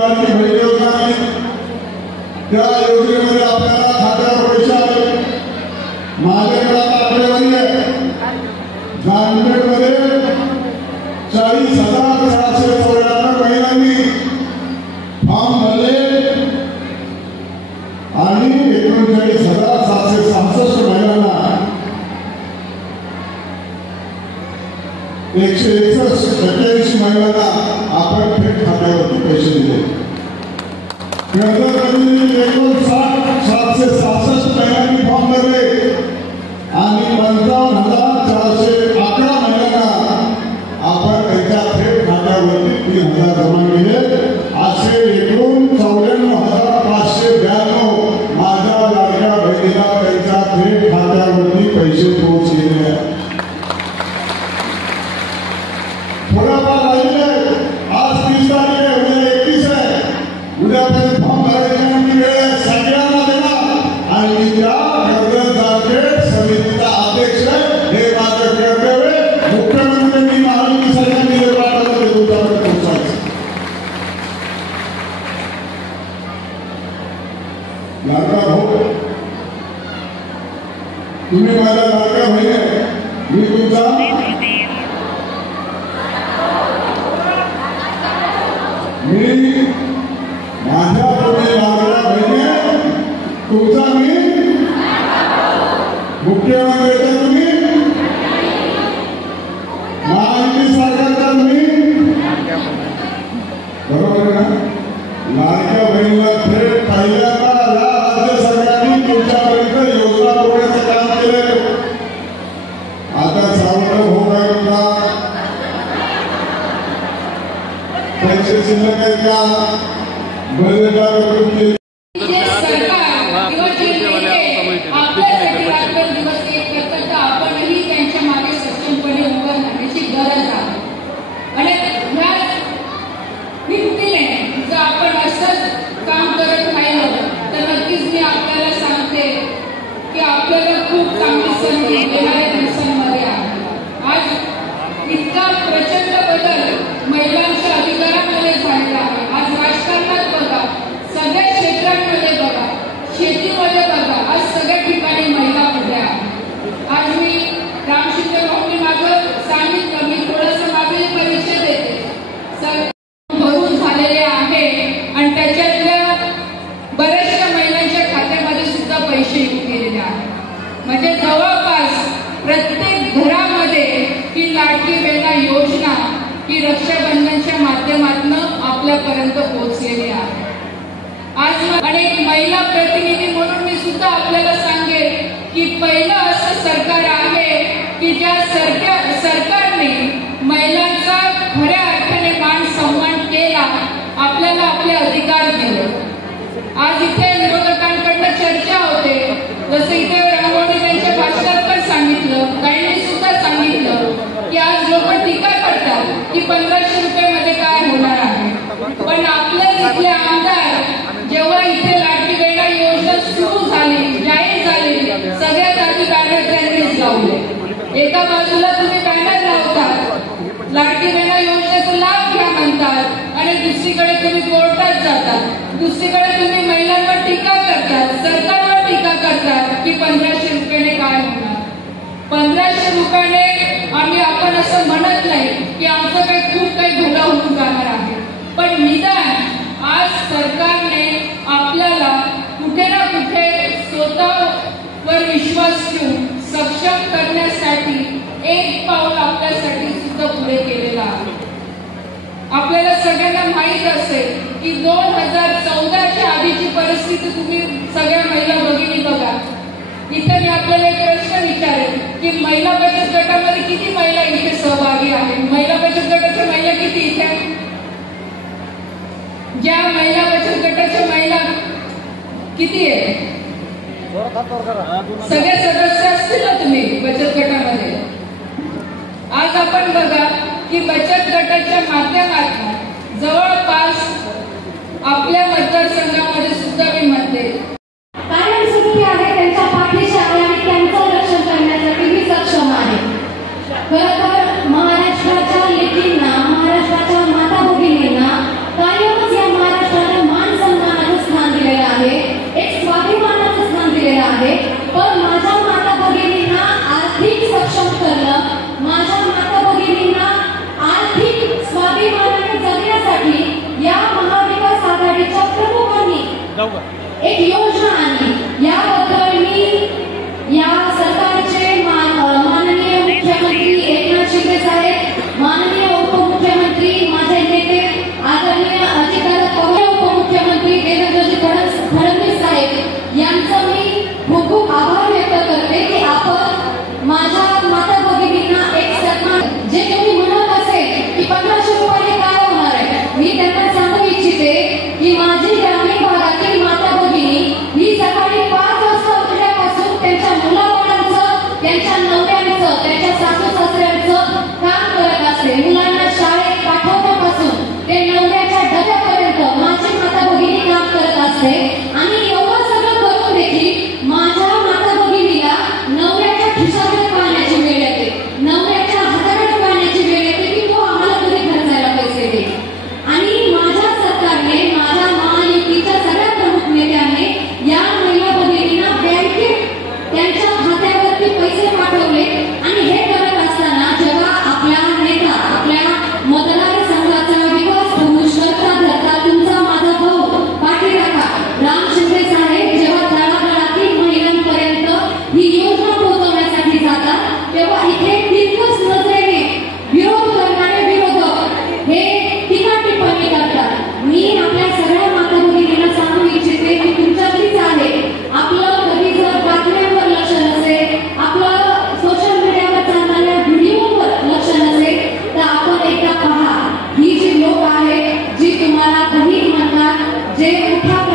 योजना आहे त्या योजनेमध्ये आपल्याला खात्यावर पैसे आले. माझ्याकडे आकडेवारी आहे. जामखेडमध्ये 40,494 महिलांनी फॉर्म भरले आणि 39,766 महिलांना 181 महिलांना आपण थेट खात्यावरती पैसे दिले. 59,766 महिलांनी फॉर्म भरले आणि 55,411 महिलांना आपण त्यांच्या थेट खात्यावरती 3,000 जमा केले. असे एकूण 94,592 माझ्या लाडक्या बहिणीला त्यांच्या थेट खात्यावरती पैसे पोहोचले आहेत. थोडाफार राहिले. आज 30 तारीख आहे, उद्या 31 आहे. उद्यापर्यंत फॉर्म भरायची वेळ आहे. सगळ्यांना देणार आणि त्या जामखेड समितीचा अध्यक्ष हे माझं कर्तव्य मुख्यमंत्र्यांनी महाराष्ट्र सरकारने हे वाटायला तुमच्याकडे पोहोचायचं. लाडका भाऊ, तुम्ही माझ्या लाडक्या बहिणी, मी तुमचा माझ्या तुम्ही लाडक्या बहिणी, तुमचा मी मुख्यमंत्र्याचा तुम्ही महायुती सरकारचा मी, बरोबर ना? लाडक्या बहिणीला थेट पहिल्यांदा या राज्य सरकारने तुमच्यापर्यंत योजना पुरवण्याचं काम केलं. आता सावत्र होता पैसे शिल्लक आहेत का? बजेट आपणही त्यांच्या मागे सक्षमपणे उभं राहण्याची गरज आहे. आणि जर आपण असंच काम करत राहिलं तर नक्कीच मी आपल्याला सांगते की आपल्याला खूप चांगली संधी येणाऱ्या दिवसांमध्ये आहे. आज इतका प्रचंड बदल महिलांच्या अधिकारांमध्ये झालेला आहे. आज राजकारणात बघा, सगळ्या क्षेत्रांमध्ये बघा, शेतीमध्ये बघा, आज सगळ्या ठिकाणी महिला उभ्या आहेत. आज मी रामशिंदे भाऊंनी माझं सांगितलं, मी थोडंसं माझे परिचय देते. भरून झालेले आहे आणि त्याच्यातल्या बऱ्याचशा महिलांच्या खात्यामध्ये सुद्धा पैसे येऊन गेलेले आहेत. म्हणजे जवळपास प्रत्येक घरामध्ये ही लाडकी बहीण योजना ही रक्षाबंधनच्या माध्यमातून आपल्यापर्यंत पोहोचलेली आहे. आज अनेक महिला प्रतिनिधी म्हणून मी सुद्धा आपल्याला सांगेन की पहिलं असं सरकार आहे की ज्या सरकारने महिलांचा खऱ्या अर्थाने मान सन्मान केला, आपल्याला आपले अधिकार दिले. आज इथे विरोधकांकडनं चर्चा होते, जसं इथे रामोडी त्यांच्या भाषणात पण सांगितलं, काहींनी सुद्धा सांगितलं की आज लोक टीका करतात की 1,500 रुपयामध्ये काय होणार आहे. पण आपले इथले आमदार जेव्हा इथे लाडकी बहीण योजना सुरू झाली, जाहीर झाली, सगळ्यात आधी बॅनर त्यांनीच लावले. एका बाजूला तुम्ही बॅनर लावतात, लाडकी बहीण योजनेचा लाभ घ्या म्हणतात आणि दुसरीकडे तुम्ही कोर्टात जातात, दुसरीकडे तुम्ही महिलांवर टीका करतात, सरकारवर टीका करतात की 1,500 रुपयाने काय होणार. 1,500 रुपयाने आपण असं म्हणत नाही की आमचं काही खूप काही भलं होऊन जाणार आहे. पण निदान आज सरकारने आपल्याला कुठे ना कुठे स्वतःवर विश्वास ठेवून सक्षम करण्यासाठी एक पाऊल आपल्यासाठी सुद्धा पुढे केलेलं आहे. आपल्याला सगळ्यांना माहीत असेल की 2014च्या आधीची परिस्थिती तुम्ही सगळ्या महिला भगिनी बघा. इथे मी आपल्याला एक प्रश्न विचारेन की महिला बचत गटामध्ये किती महिला इथे सहभागी आहेत? महिला बचत गटाच्या महिला किती इथे? ज्या महिला बचत गटाच्या महिला किती आहेत? सगळे सदस्य असतील ना तुम्ही बचत गटामध्ये? आज आपण बघा की बचत गटाच्या माध्यमातून जवळपास आपल्या मतदारसंघामध्ये सुद्धा मी म्हणते कारण सुखी आहे, त्यांच्या पाठीशी आहे आणि त्यांचं रक्षण करण्यासाठी मी सक्षम आहे. खरं तर महाराष्ट्राच्या लेकींना, महाराष्ट्राच्या माता भगिनींना कायमच या महाराष्ट्र जे मोठ्या